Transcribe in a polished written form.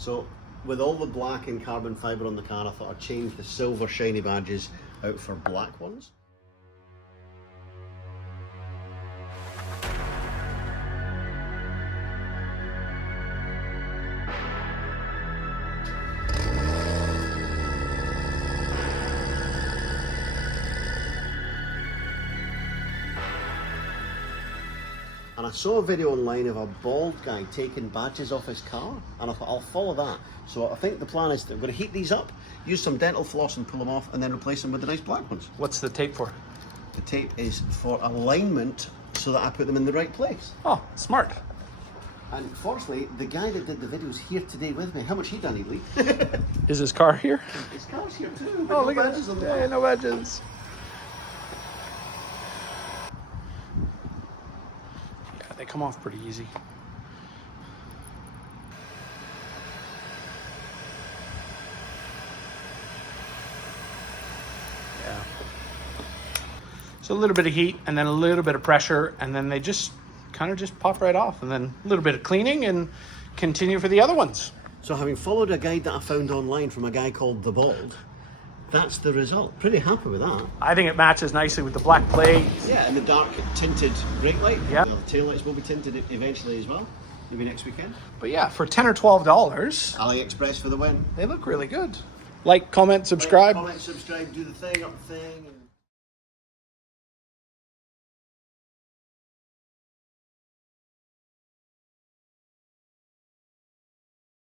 So with all the black and carbon fibre on the car, I thought I'd change the silver shiny badges out for black ones. And I saw a video online of a bald guy taking badges off his car, and I thought I'll follow that. So I think the plan is that we're going to heat these up, use some dental floss and pull them off, and then replace them with the nice black ones. What's the tape for? The tape is for alignment so that I put them in the right place. Oh, smart. And fortunately, the guy that did the video is here today with me. How much he done, he Lee? Is his car here? His car's here too. Oh, look at that. Yeah, no badges. Yeah, they come off pretty easy. Yeah. So a little bit of heat and then a little bit of pressure, and then they just kind of just pop right off, and then a little bit of cleaning and continue for the other ones. So having followed a guide that I found online from a guy called The Bald, that's the result. Pretty happy with that. I think it matches nicely with the black plate. Yeah, and the dark tinted brake light. Yeah. The tail lights will be tinted eventually as well. Maybe next weekend. But yeah, for $10 or $12, Aliexpress for the win. they look really good. Like, comment, subscribe. Like, comment, subscribe, do the thing, up the thing. And